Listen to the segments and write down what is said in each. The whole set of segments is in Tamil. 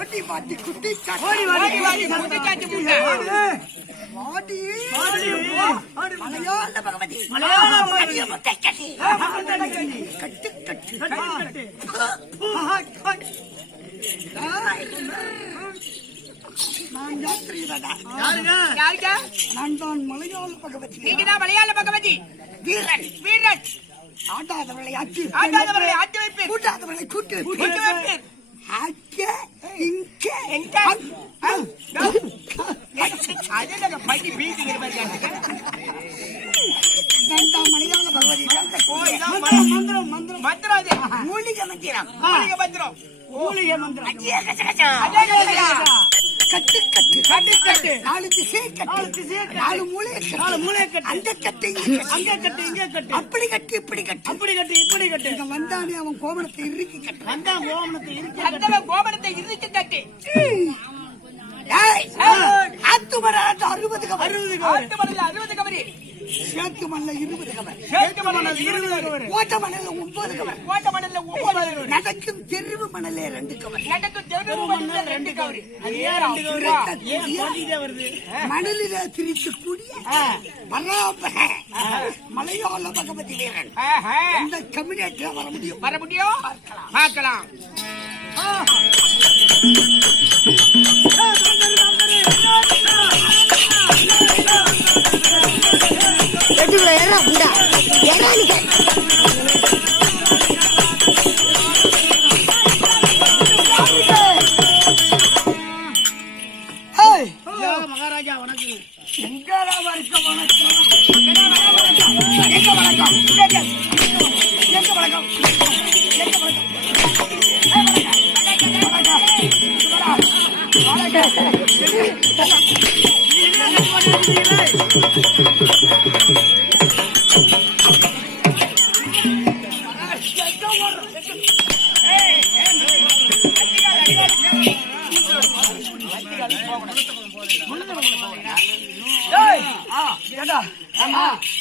ஓடி வாடி குட்டி காட்டு ஓடி வாடி குட்டி காட்டு முட்டை வாடி மலையாள பகவதி முட்டை கட்டி கட்டு கட்டு நான் தான் மலையாள பகவதி. நீங்க தான் மலையாள பகவதி. வீரன் வீரன் ஆட்டாதவர்களை ஆட்டி வைப்பேன், கூட்டாதவர்களை கூட்டி வைப்பேன். மலையாள பகவதி மந்திரம் மூலிகை மந்திரம் கட்டு கட்டு கட்டு கட்டு நாலு திசை கட்டு நாலு மூளை கட்டு அந்த கட்டு அங்க கட்டு இங்க கட்டு அப்படி கட்டு இப்படி கட்டு அப்படி கட்டு இப்படி கட்டு இங்க வந்தானே அவன் கோமணத்தை இறுக்கி கட்டு வந்தான் கோமணத்தை இறுக்கி அந்த கோமணத்தை இறுக்கி கட்டு ஆத்து மரம் 60 கவர் 60 கவர் சேத்து மணல 20 கவர் சேத்து மணல 20 கவர் ஓட்ட மணல 9 கவர் ஓட்ட மணல 9 கவர் நடக்கும் தெருவு மணல 2 கவர் நடக்கும் தெருவு மணல 2 கவர் அது ஏன் 2 கவர் ஏன் போடிட்டே வருது மணலில திரிச்சு கூடிய பராபர மலையாள பகவதி வீரன் இந்த கம்யூனிட்டில வர முடியும் பார்க்கலாம் மகாராஜா வணக்கம்.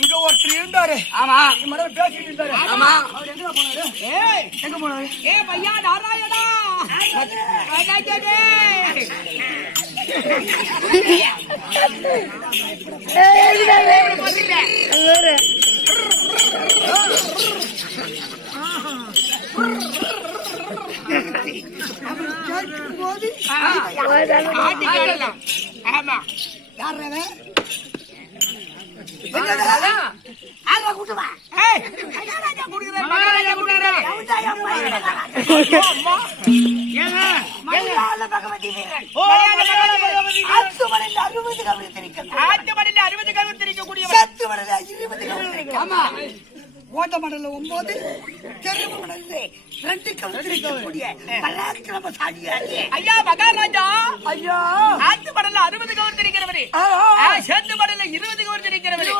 இங்க ஒருத்தர் இருந்தாரு. ஆமா பேசிட்டு இருந்தாரு. ஆமா எங்க போனாரு? ஏ பையா நாராயணா போது ஆமா யார பகவதி வீரன் 60 கவர் தெரிக்கக்கூடிய ஓட்ட மடல 9 தெருவு மடல 2 கவர் தெரிக்கக்கூடிய பராக்கிரமசாலியாரே ஐயா மகாராஜா. ஐயா ஆத்து மடல 60 கவர் தெரிக்கிறவரே, சேத்து மடல 20 கவர் தெரிக்கிறவரே,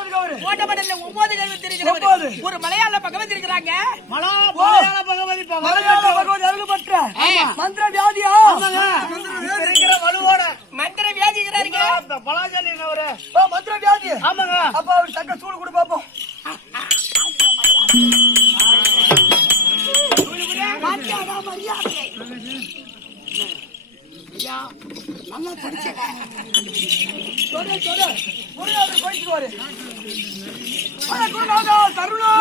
ஓட்ட மடல 9 கவர் தெரிக்கிறவரே ஒரு மலையாள பகவதி இருக்கிறாங்க. மலையாள பகவதி அருள் பெற்ற மந்திர வியாதியா இருக்கிற வலுவோட மந்திர வியாதி இருக்கிறாருங்க. பலாஜாலி மந்திர வியாதி. ஆமாங்க. அப்ப அவர் தக்க சூடு கொடு பாப்போம். நல்லா படிச்ச தருணா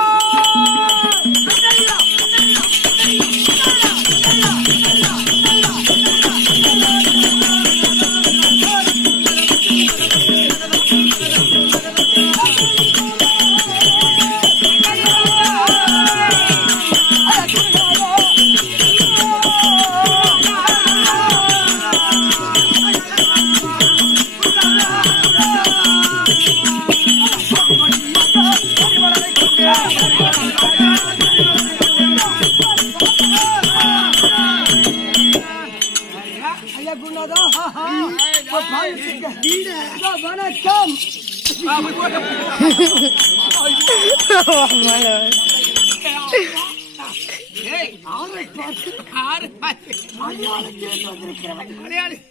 வணக்கம்.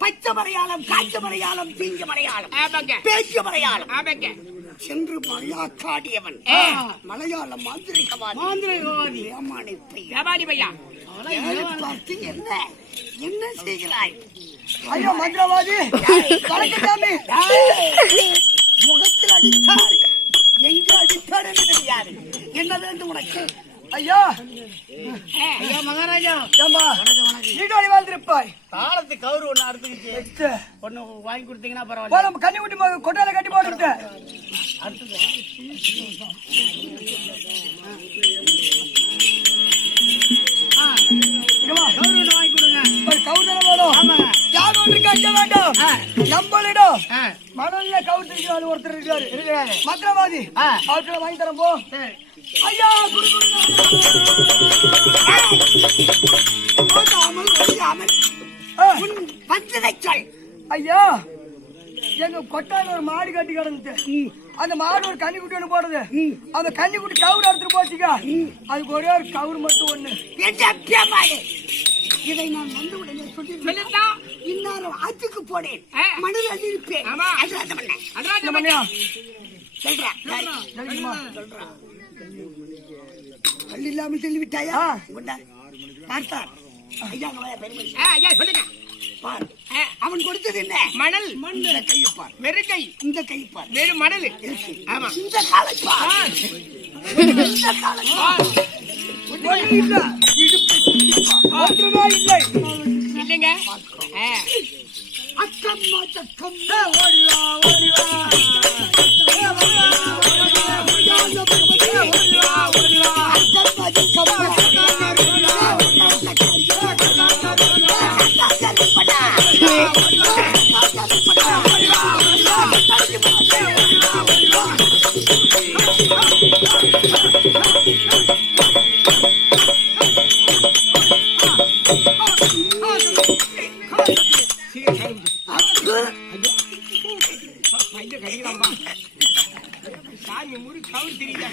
பச்சை மலையாளம், காய்ச்ச மலையாளம், தீஞ்ச மலையாளம், பேச்சு மலையாளம் சென்று மலையாக்காடியவன் மலையாளம் மாந்திரிகவாதி. பார்த்து என்ன என்ன செய்கிறாய்? ஐயோ மந்திரவாதி வணக்கசாமி. முகத்தில் அடித்தார், எங்க அடித்தார் என்று தெரியாது. என்ன வேண்டும் உனக்கு? ஐயா ஐயா மகாராஜா ஏம்பா நீடாடி வாழ்ந்திருப்பாய். தாளத்து கவுரு ஒண்ணு அறுத்துக்கிச்சு எட்டு. ஒண்ணு வாங்கி கொடுத்தீங்கன்னா போ, பரவாயில்ல. நம்ம கண்ணி ஊட்டி கொட்டால கட்டி போட்டு கவுரு ஒண்ணு வாங்கி கொடுங்க. கவுதல வேணும். ஆமாங்க. யார் ஒன்று கட்ட வேண்டாம். நம்மளிடம் ஆ, மணல்ல கவுத்திருக்கிறாரு ஒருத்தர் இருக்காரு. இருக்கிறாரு. மந்திரவாதி ஆ. அவர்கிட்ட வாங்கி தரேன் போ. சரி. ஐயா போதாமல் ஒழியாமல் உன் வந்ததை சொல். ஐயா எங்க கொட்டால ஒரு மாடு கட்டி கிடந்துச்சு. அந்த மாடு ஒரு கன்னி குட்டி ஒண்ணு போடுது. அந்த கன்னி குட்டி கவுரு எடுத்துட்டு போச்சுக்க. அதுக்கு ஒரே ஒரு கவுரு மட்டும் ஒண்ணு. என்ற அப்பியமாயே, இதை நான் வந்து உடனே சொல்லிட்டா? இன்னாரும் ஆற்றுக்கு போனேன், ஆ. மணல் அள்ளியிருப்பேன். ஆமா. அதான் பண்ணேன். அட்ராஜ் பண்ணியா சொல்றா. தெரியுமா? பள்ளி இல்லாமல் சொல்லிவிட்டாயா? ஆ. கொண்டா. பார்த்தார். ஐயா, அங்க வாயா, பெருமை. ஐயா சொல்லுங்க. பார். அவன் கொடுத்தது என்ன? மணல், இந்த கைப்பார், வெறுக்கை, இந்த கைப்பார், வெறும் மணல். ஆமா. இந்த காலைப்பார், இந்த காலைப்பார். ஒண்ணு இல்ல. ஒன்றுமே இல்லை. இல்லைங்க. அக்கம்மா சக்கம் ஓடிவா ஓடிவா சாமி முறி கவுரு தெரியுதா?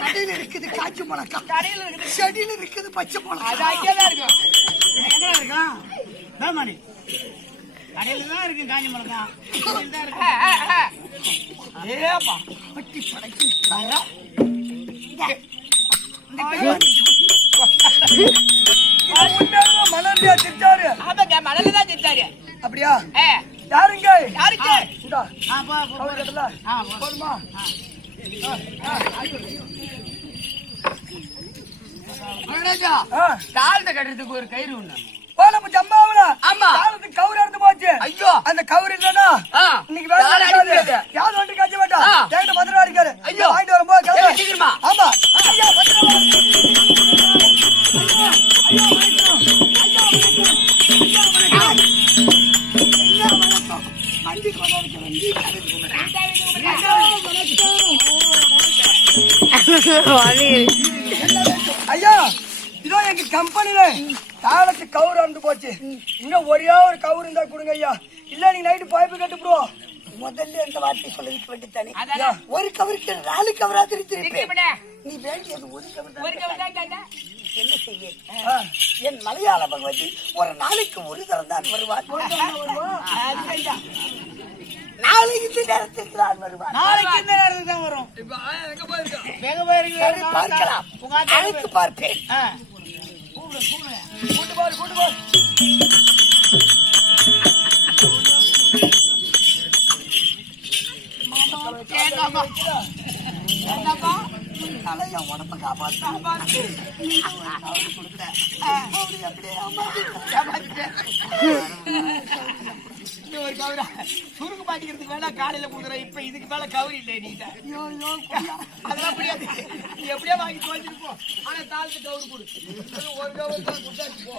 கடையில் இருக்குது காய்ச்சி மிளகா, கடையில இருக்குது. செடியில் இருக்குது பச்சை மிளகா. அது அங்கேதான் இருக்கும். எங்கடா இருக்கான்? வேமானி. கடையில தான் இருக்கு காஞ்சி மிளகா. கடையில தான் இருக்கு. ஏப்பா பட்டி படைக்கு வரா. மணல்லையா திட்டாரு? ஆமாங்க, மணல தான் திட்டாரு. அப்படியா? யாருங்க? யாருக்கு? இந்தா, ஆ, போ, போ, கவுரு போ. கட்டல. ஆ, போ. போதுமா? மகாராஜா, ஆ. தாழ்த்த கட்டுறதுக்கு ஒரு கயிறு ஒண்ணு. போ, நம்ம ஜம்மாவுல. ஆமா. தாளத்துக்கு கவுரு எடுத்து போச்சு. ஐயோ. அந்த கவுரு இல்லைன்னா ஆ. இன்னைக்கு வேலை தாளம் நடக்காது. அடிக்கிறது. யாரும் ஒன்று காய்ச்ச மாட்டா. ஆ. என்கிட்ட மதுரை அடிக்காரு. ஐயோ. வாங்கிட்டு வரும்போது கிளம்பு. சரி, சீக்கிரமா. ஆமா. ஐயா, மதுரை வண்டி கொண்டு இருக்கிறேன், நீ கடைக்கு ஐயா, இதோ எங்க கம்பெனில தாளத்து கவுரு அந்து போச்சு. இன்னும் ஒரே ஒரு கவுரு இருந்தா கொடுங்க ஐயா. இல்ல நீங்க நைட்டு பைப்பு கட்டுப்போம். முதல்ல இந்த வார்த்தை சொல்லிட்டு வேண்டித்தானே. அதான். ஒரு கவருக்கு 4 கவரா திருப்பி திருப்பிவிட. நீ வேண்டியது ஒரு கவர் ஒரு கவுரு தான் கேட்டா? என்ன செய்ய? என் மலையாள பகவதி ஒரு நாளைக்கு ஒரு தரம் தான் வருவார். நாளை இந்த நேரத்திற்கு தான் வருவார். நாளைக்கு இந்த நேரத்துக்கு தான் வரும். எங்க போயிருக்கோம்? எங்க போயிருக்கீங்க? சரி, பார்க்கலாம். உங்க ஆத்தா அழைத்து பார்ப்பேன். ஆ. கூட்டு போரு கூட்டு போரு. ஏண்டாப்பா? ஏண்டாப்பா? தலைய உடம்ப காப்பாற்று. இன்னும் ஒரு கவுரா? சுருக்கு பாட்டிக்கிறதுக்கு வேணா காலையில கொடுக்குறேன். இப்ப இதுக்கு மேல கவுரி இல்லை நீங்க. அதெல்லாம் முடியாது. நீ எப்படியா வாங்கி தோஞ்சிட்டு போ. ஆனா தாளுக்கு கவுரு கொடு. ஒரு கவுரு தான் கொடுத்தாச்சு போ.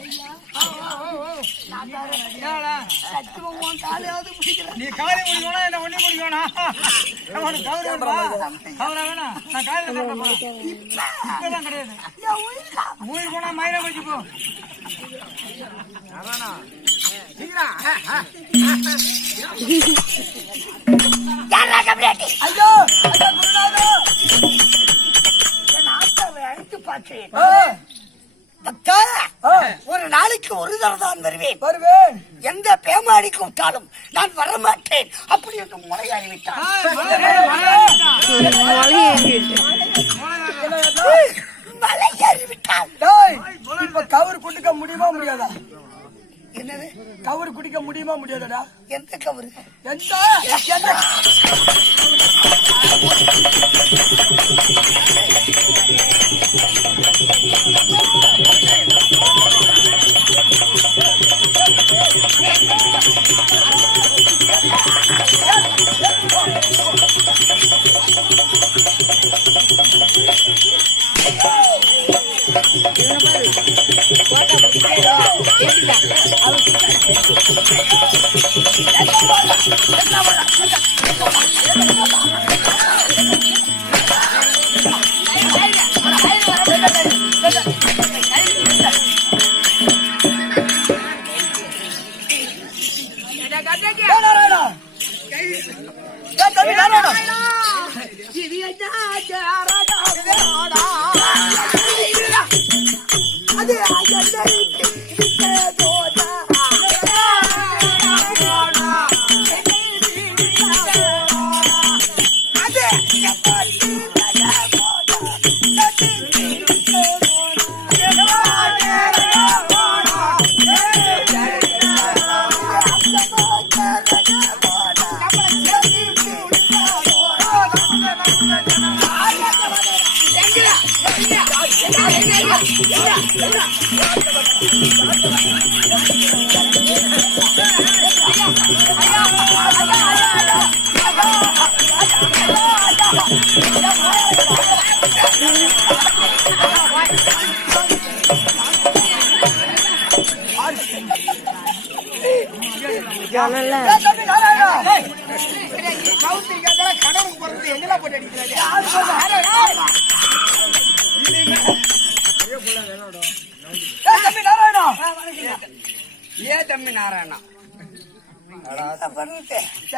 என்னடா? நீ காலை முடிக்கணும், என்ன ஒண்ணி முடிக்கணும். உனக்கு கவுரு வேணுமா? கவுரா வேணாம். நான் காலையில சாப்பிட போறேன். இப்பதான் கிடையாது. ஊருக்கு போனா மயிரை வச்சு போ. ஐயோ, ஐயா குருநாதா. என் ஆத்தாவை அழைத்து பார்த்தேன். ஆ, அக்கா, ஆ, ஒரு நாளைக்கு ஒரு தரம் தான் வருவேன். வருவேன். எந்த பேமாடிக்கு விட்டாலும் நான் வரமாட்டேன் அப்படி என்று முறையாடி விட்டான். முடியுமா முடியாதா? என்னது கவுரு குடிக்க முடியுமா முடியாதடா? எந்த கவரு எந்த கடவுளுக்கு போறது எங்கெல்லாம் போட்டு அடிக்கிறாரு? ஏன் தம்பி நாராயணா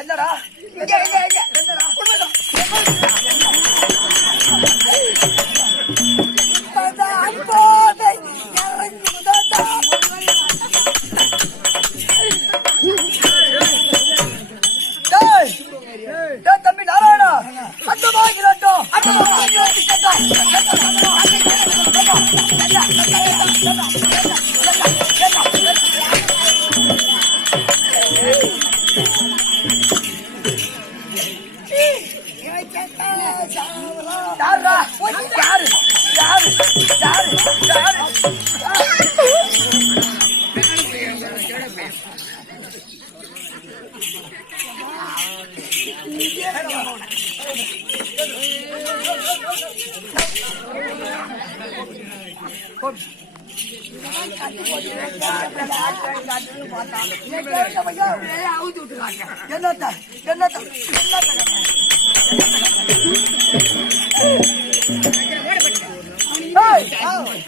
என்னடா தம்பி நாராயணா அந்த என்னத்த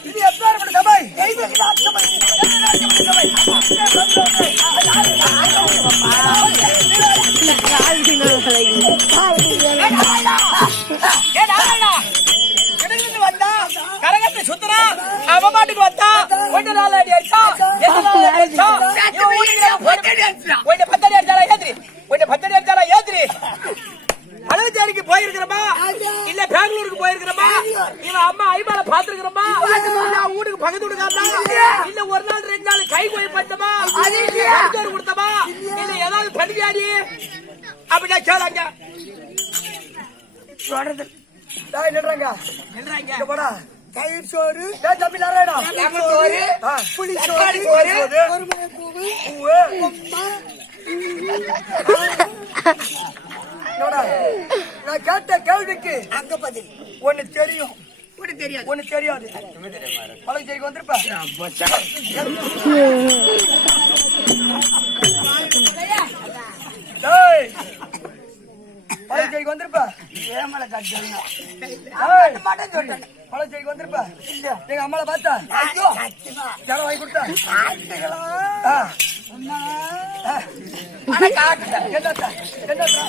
இது எப்பேற்பட்ட சபை? கரகத்தை சுத்தரா அவ மாட்டுக்கு வந்தா கொஞ்ச நாள் அடி அடிச்சா பத்தடி அடிச்சாலா ஏத்திரி அழகச்சேரிக்கு போயிருக்கிறமா இல்ல பெங்களூருக்கு போயிருக்கிறமா இவன் அம்மா ஐமால பாத்துருக்கிறமா வீட்டுக்கு பக்கத்து வீட்டுக்காரா இல்ல ஒரு நாள் 2 நாள் கை கோய் பண்ணமா கொடுத்தமா இல்ல ஏதாவது பண்ணியாடி அப்படின்னா கேளாங்க தயிர் சோறு தம்பி நாராயணா புளி சோறு நான் கேட்ட கேள்விக்கு அங்க பதில் ஒண்ணு தெரியும் தெரியாது ஒண்ணு தெரியாது. பழச்சேரிக்கு வந்திருப்ப பழச்சேரிக்கு வந்திருப்ப ஏமல கட்டுங்க பழச்சேரிக்கு வந்திருப்ப எங்க அம்மால பார்த்தா ஐயோ ஜனம் வாங்கி கொடுத்தா என்னத்தா என்னத்தா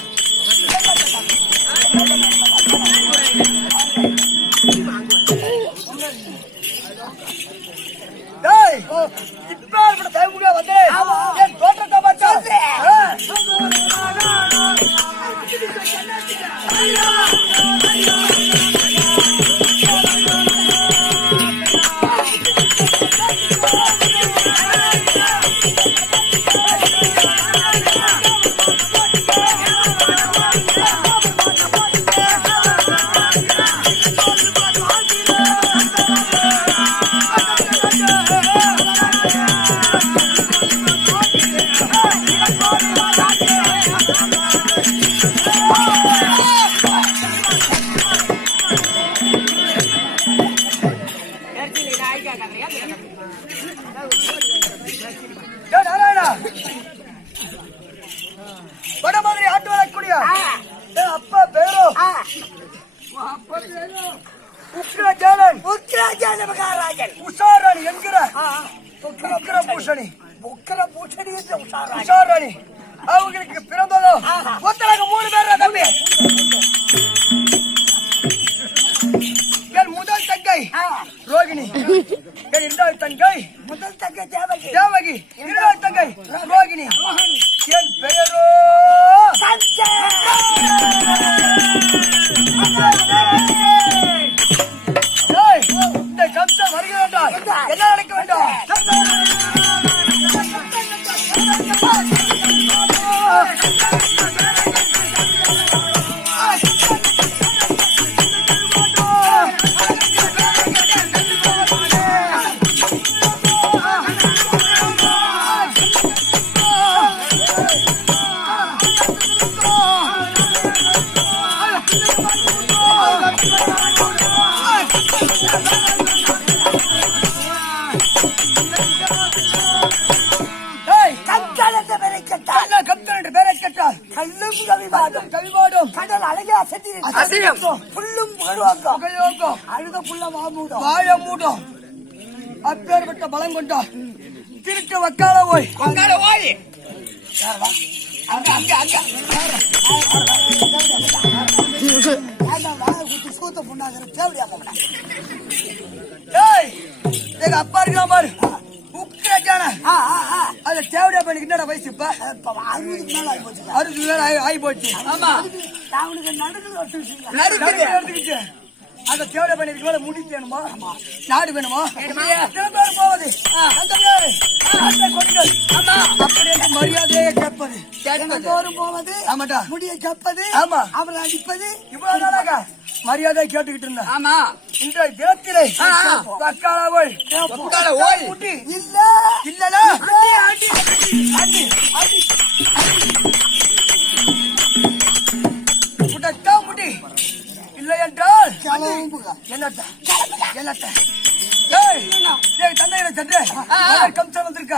இப்ப டைமுக வந்து என் தோற்றத்தை பார்த்தா உக்ரஜாலன் உக்ராஜால மகாராஜன் உஷாராணி என்கிற உக்ர பூஷணி என்ற உஷாராணி உஷாராணி அவங்களுக்கு பிறந்ததோ ஒருத்தராக 3 பேர் தம்பி. என் முதல் தங்கை ரோகிணி, என் இரண்டாவது தங்கை முதல் தங்கை தேவகி தேவகி, இரண்டாவது தங்கை ரோகிணி. என் பெயரோ இந்த கம்சன் வருகிறான். என்ன நடக்க வேண்டும்? கல்லும் கவிவாடும் கவிவாடும் கடல் அழகே அசையும் புல்லும் புகழ்வாக்கம் அழுத புள்ள மாமூடும் வாய மூடும் அப்பேற்பட்ட பலம் கொண்டா திருட்டு வக்கால ஓய் ஓய் சூத்த புண்ணாகிற தேவடியா போன எங்க அப்பா இருக்கான் பாரு உக்ரஜான அது தேவடியா பையனுக்கு என்னடா வயசு இப்ப 60 மேல ஆகி போச்சு 60 மேல ஆகி போச்சு. ஆமா அவனுக்கு நடுக்கு எடுத்துக்கிச்சு அந்த தேவடியா பையனுக்கு மேல முடி வேணுமா நாடு வேணுமா போவது அப்படியே மரியாதையை கேட்பது தோறும் போவது ஆமாட்டா முடியை கப்பது ஆமா அவரை அடிப்பது இவ்வளவு நாளாக மரியாதை கேட்டுக்கிட்டு இருந்தேன். ஆமா இன்றைய தினத்திலே வக்காலவள் முட்டி இல்ல இல்லனா முட்டா முட்டி இல்லை என்றால் என்னட்ட என்னட்ட தந்தையில சென்று கம்சன் வந்திருக்க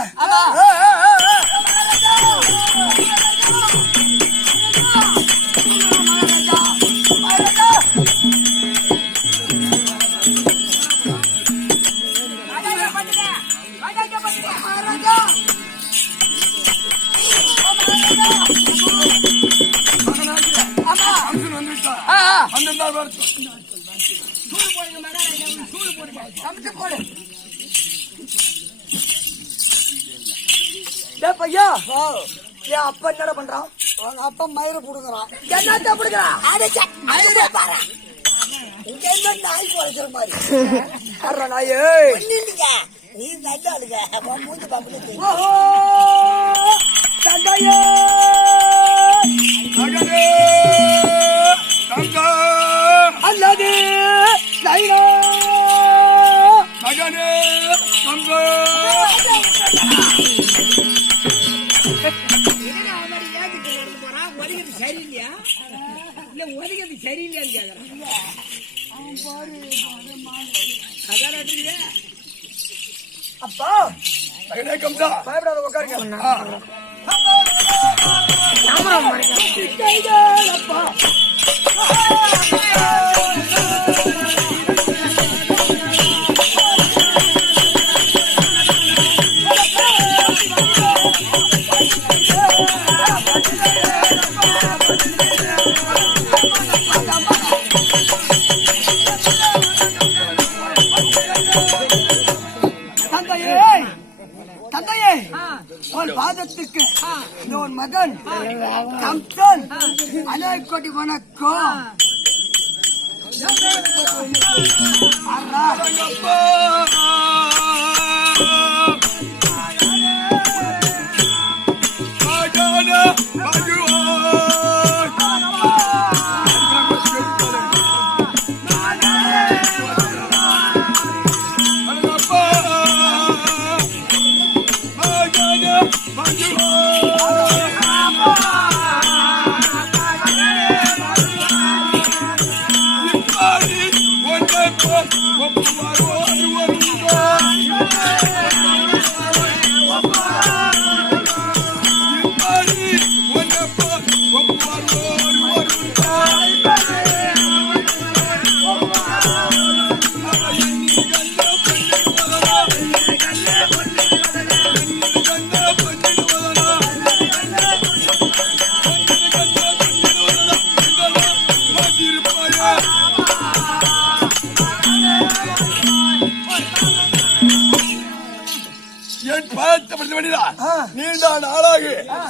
பையா என் அப்பா என்ன பண்றான்? உங்க அப்பா மயிரை புடுங்குறான் என்ன பிடிக்கிறான்? மயிரை பாரு இங்க என்ன நாய் குறைக்கிற மாதிரி நாயே இல்லைங்க நீ நல்லா இருக்க மூஞ்சி பாம்பு ஓஹோ தந்தையே அல்லது நைனா மகனே சரியில்லையா இல்ல ஒதுக்கிறது சரியில்லையான்னு கேக்குறேன். அப்பா பயப்படாத உட்காருங்க. அப்பா தந்தையே உன் பாதத்துக்கு உன் மகன் கம்சன் அலைக்கொடி வணக்கம். கண்மணிடா நீண்ட நாளாக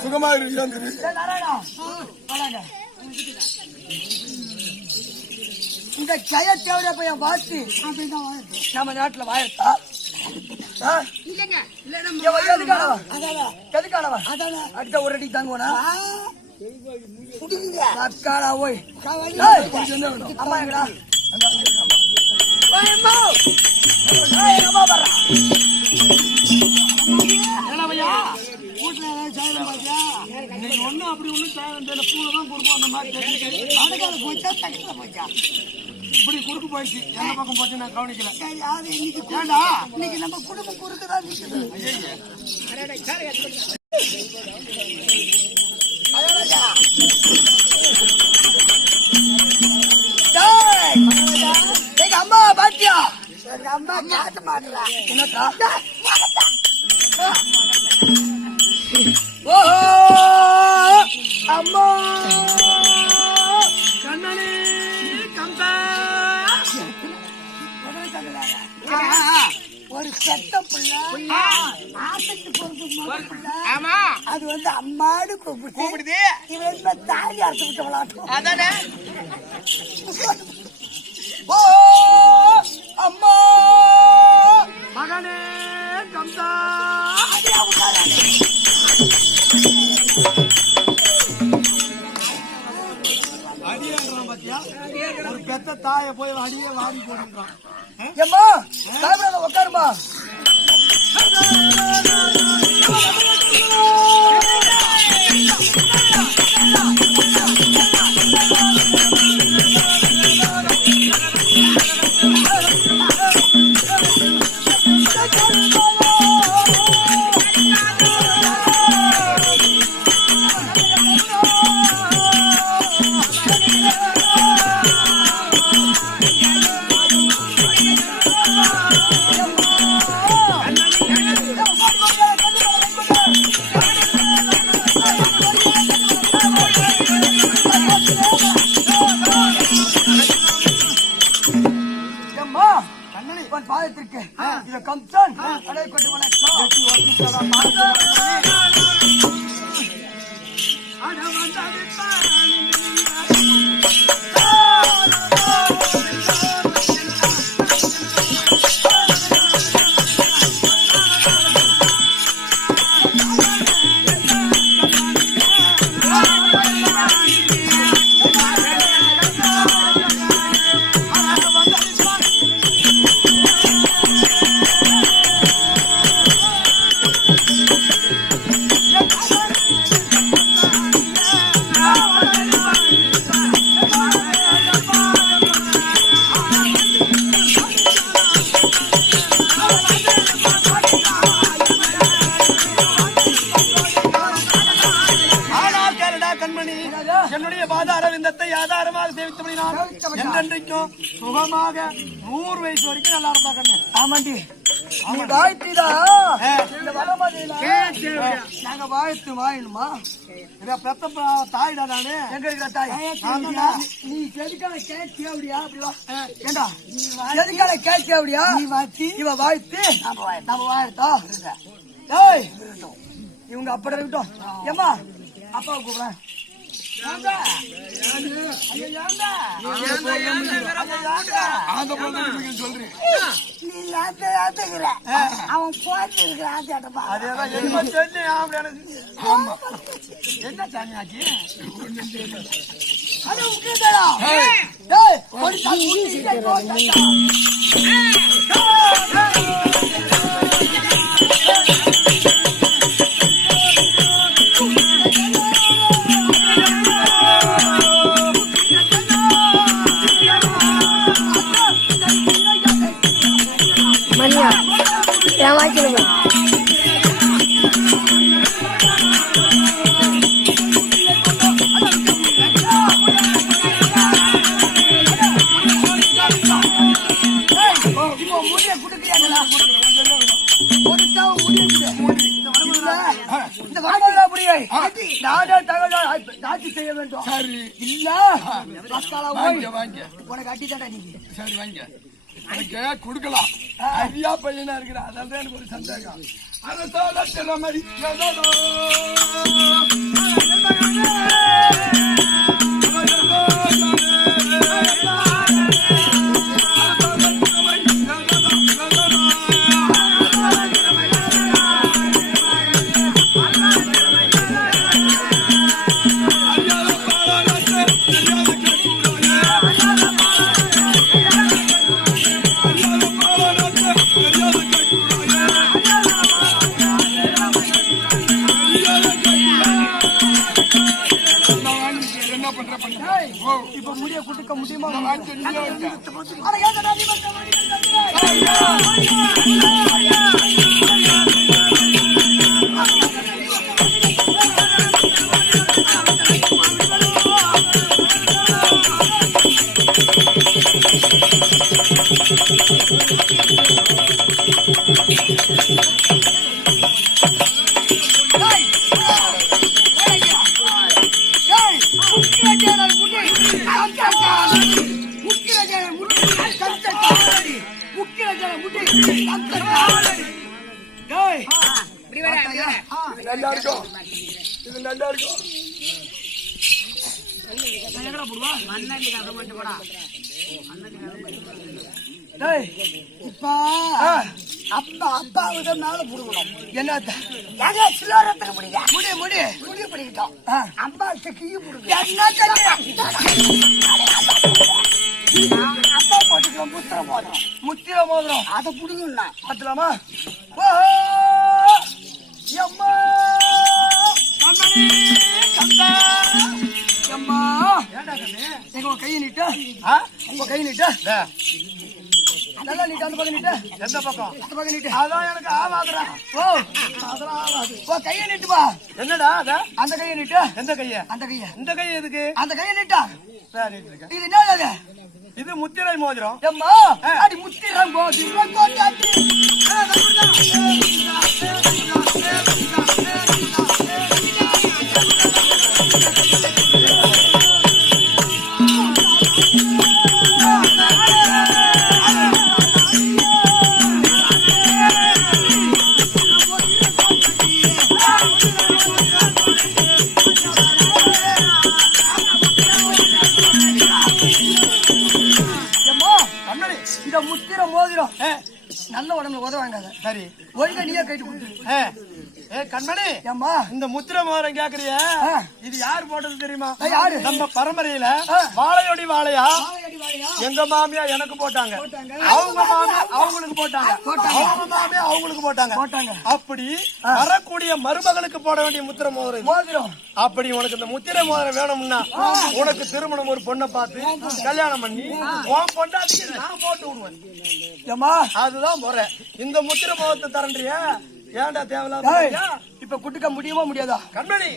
சுகமாக இருக்கிறது. நாராயணா வாடாங்க. இந்த ஜெயத்தேவரை போய் பார்த்து நம்ம நாட்டுல வாழத்தா எதுக்கானவா அடுத்த ஒரு அடி தாங்குவனா அக்காடா போய் அம்மா எங்கடா ஒன்னும் அப்படி ஒண்ணும் தேவை பூனை தான் கொடுப்போம் அந்த மாதிரி போச்சா தக்கல போச்சா இப்படி குறுக்கு போயிடுச்சு எந்த பக்கம் போச்சு நான் கவனிக்கல. இன்னைக்கு நம்ம குடும்பம் குறுக்குதான் நிக்குது. எங்க அம்மா பாத்தியா எங்க அம்மா காட்ட மாட்டா என்னக்கா ஓஹோ அம்மா கண்ணனே கம்பா ஒரு செத்த புள்ள ஆசைக்கு பொறுத்து ஆமா அது வந்து அம்மாடு கூப்பிடுது. இவன் தாலி அறுத்து விட்டு விளாட்டும். அதானே ஓ அம்மா மகனே கம்பா அடியாடுறான் பாத்தியா ஒரு பெத்த தாயை போய் அடியே வாடி போடுறான். ஏம்மா சாப்பிடாத உட்காருமா பாதத்திற்கு இத கம்சான் அடை கொண்டு என்னுடைய பாத அரவிந்தத்தை ஆதாரமாக சேவித்தபடினால் என்றென்றைக்கும் சுகமாக 100 வயசு வரைக்கும் நல்லா இருந்தா கண்ணு. ஆமாண்டி நீ வாழ்த்திடா நாங்க வாழ்த்து வாழணுமா பெத்த தாய்டா நானு எங்க இருக்கிற தாய் நீ செதுக்கால கேட்சியா அப்படியா அப்படிவா ஏண்டா செதுக்கால கேட்சியா அப்படியா நீ வாழ்த்தி இவ வாழ்த்து நம்ம வாழ்த்தா ஏய் இவங்க அப்படி இருக்கட்டும் ஏம்மா அப்பாவை கூப்பிடுறேன் சொல்றேன் நீ ஆத்துக்கிற அவன் போட்டு இருக்கிற ஆத்தாட்டப்பா என்ன சாமியாச்சு அது உட்காதடா மணியா என் வாய்க்கல செய்ய வேண்டும் சரி இல்ல வாங்க உனக்கு அட்டி தாண்டா நீங்க சரி வாங்க எனக்கு கொடுக்கலாம் ஐயா பையனா இருக்கிற அதான் எனக்கு ஒரு சந்தேகம் அதை சொல்ல திறமை இப்ப முடிய குடுக்க முடியுமா? நல்லா இருக்கும் இது நல்லா இருக்கும் இப்ப அப்பா அப்பாவுக்கு மேல புடுங்கணும். என்னத்த எங்க சிலோரத்துக்கு முடிய முடி முடி முடிய பிடிக்கிட்டோம். அம்மாவுக்கு கீழ் புடுங்க. அப்பா போட்டுக்கலாம் புத்திர போதும். முத்திர மோதிரம் அதை புடுங்கண்ணா. பாத்துலாமா? எங்க கையை நீட்ட உங்க கையை நீட்ட நல்லா நீட்ட அந்த பக்கம் நீட்ட எந்த பக்கம் அந்த பக்கம் நீட்ட அதான் எனக்கு ஆவாதுடா ஓ அதெல்லாம் ஆகாது. ஓ கையை நீட்டுப்பா. என்னடா அத அந்த கையை நீட்ட எந்த கைய அந்த கைய இந்த கை எதுக்கு அந்த கையை நீட்டா. சரி இது என்ன இது முத்திரை மோதிரம் எம்மா அடி முத்திரம் மோதிரம் கோட்டாட்டி இந்த முத்திர மோதிரம் நல்ல உடம்புல உதவாங்க. சரி ஒழுங்கா நீயே கைட்டு கொடுத்து. ஏ கண்மணி ஏம்மா இந்த முத்திரை மோதிரம் கேக்குறிய இது யாரு போட்டது தெரியுமா? யாரு? நம்ம பரம்பரையில வாழையொடி வாழையா எங்க மாமியா எனக்கு போட்டாங்க, அவங்க மாமியா அவங்களுக்கு போட்டாங்க, அவங்க மாமியா அவங்களுக்கு போட்டாங்க. அப்படி வரக்கூடிய மருமகளுக்கு போட வேண்டிய முத்திரை மோதிரம் மோதிரம். அப்படி உனக்கு இந்த முத்திரை மோதிரம் வேணும்னா உனக்கு திருமணம் ஒரு பொண்ணை பார்த்து கல்யாணம் பண்ணி உன் பொண்டாட்டிக்கு நான் போட்டு விடுவேன். ஏம்மா அதுதான் முறை. இந்த முத்திரை மோதிரத்தை தரண்டிய ஏன்டா தேவையில்லாத இப்ப குட்டுக்க முடியுமா முடியாதா? கண்மணி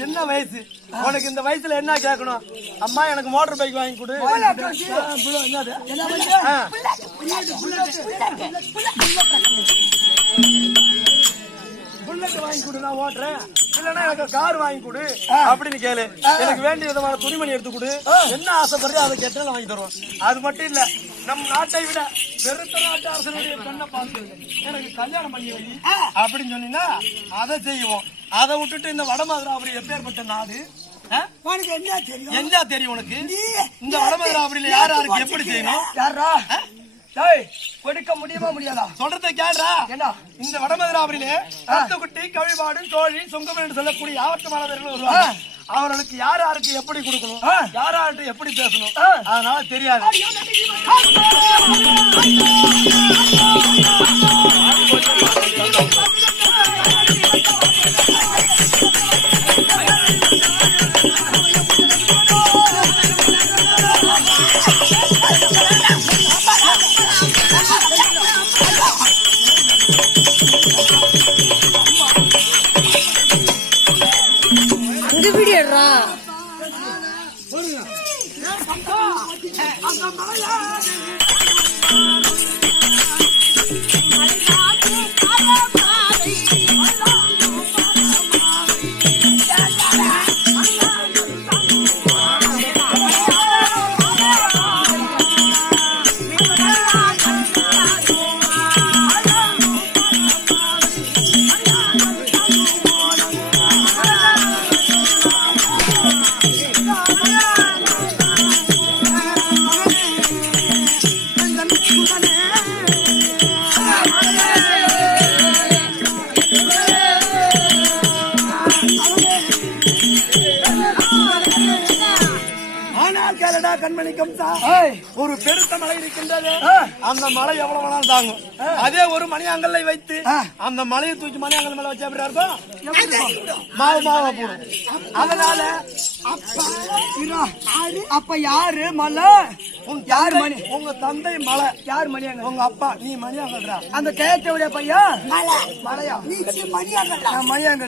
சின்ன வயசு உனக்கு இந்த வயசுல என்ன கேட்கணும்? அம்மா எனக்கு மோட்டர் பைக் வாங்கி கொடு. புல்லட் வாங்கி கொடு, நான் ஓட்டுறேன். இல்லன்னா எனக்கு கார் வாங்கி கொடு அப்படின்னு கேளு. எனக்கு வேண்டிய விதமான துணிமணி எடுத்து கொடு. என்ன ஆசைப்படுறது அதை கேட்டாலும் வாங்கி தருவோம். அது மட்டும் இல்ல, நம் நாட்டை விட பெருத்த நாட்டு அரசனுடைய பெண்ணை பார்த்து எனக்கு கல்யாணம் பண்ணி வை அப்படின்னு சொன்னீங்கன்னா அதை செய்வோம். அதை விட்டுட்டு இந்த வடமதுராபுரி எப்பேற்பட்ட நாடு என்ன தெரியும் உனக்கு? இந்த வடமதுராபுரியில யார் யாருக்கு எப்படி செய்யணும்? யாரா கொடுக்க முடியுமா முடியாதா? சொல்றதை கேடுறா. என்ன இந்த வடமதுராபுரியிலே கத்துக்குட்டி, கழிபாடு, தோழி, சொங்கமன் என்று சொல்லக்கூடிய ஆவட்ட மாணவர்கள் வருவாங்க. அவர்களுக்கு யார் யாருக்கு எப்படி கொடுக்கணும் யார் யார்கிட்ட எப்படி பேசணும் அதனால தெரியாது. அங்க வீடியோடா ஆனால் கேளடா கண்மணி கம்சா, ஒரு பெருத்த மலை இருக்கின்றது. அந்த மலை எவ்வளவு வேணாலும் தாங்கும். அதே ஒரு மணியாங்கல்லை வைத்து அந்த மலையை தூக்கி மணியாங்கல் மேல வச்சா எப்படி இருக்கும்? மாவு மாவா போடும். அதனால அப்ப யாரு மலை? யார் மணி? உங்க தந்தை மலை, யார் மணியாங்க? உங்க அப்பா நீ மணியாங்கல்றா. அந்த கேட்டவுடைய பையன் மலை மலையா? நீ மணியாங்கல்ல மணியாங்க